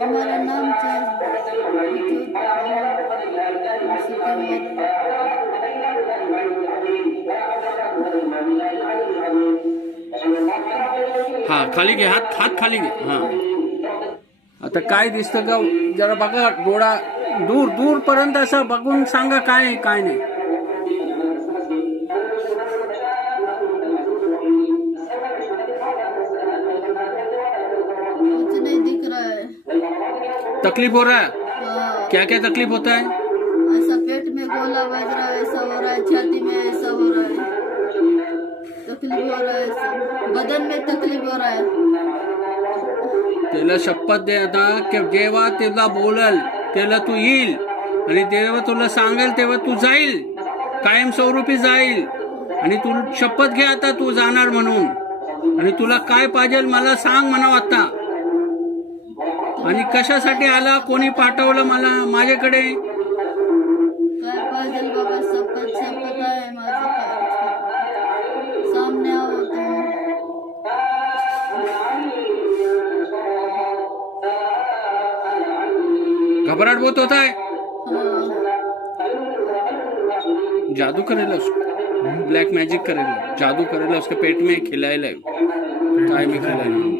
हमारा नाम हा खाली घे, हात हात खाली घे. हा आता काय दिसतं का जरा बघा, डोळा दूर दूर पर्यंत असं बघून सांगा काय आहे काय नाही. कुछ नहीं दिख रहा है. तकलीफ हो रहा है? हाँ, क्या क्या तकलीफ होता है? ऐसा पेट में गोला बज रहा है, ऐसा हो रहा है, छाती में ऐसा हो रहा है, तकलीफ हो रहा है, सब बदन में तकलीफ हो रहा है. त्याला शपथ दे आता की जेव्हा त्याला बोलल त्याला तू येईल, आणि जेव्हा तुला सांगेल तेव्हा तू जाईल, कायमस्वरूपी जाईल. आणि तू शपथ घे आता तू जाणार म्हणून, आणि तुला काय पाहिजे मला सांग म्हणावं आता. आणि कशासाठी आला, कोणी पाठवलं मला माझ्याकडे? काय पाहिजे बाबा, सब पता है माझं काय. सामने आओ तुम. घबराहट बहुत होता है? हाँ, जादू करेला उसको, ब्लैक मैजिक करेला, जादू करेला, उसके पेट में खिलाएला, काय में खिलाएला.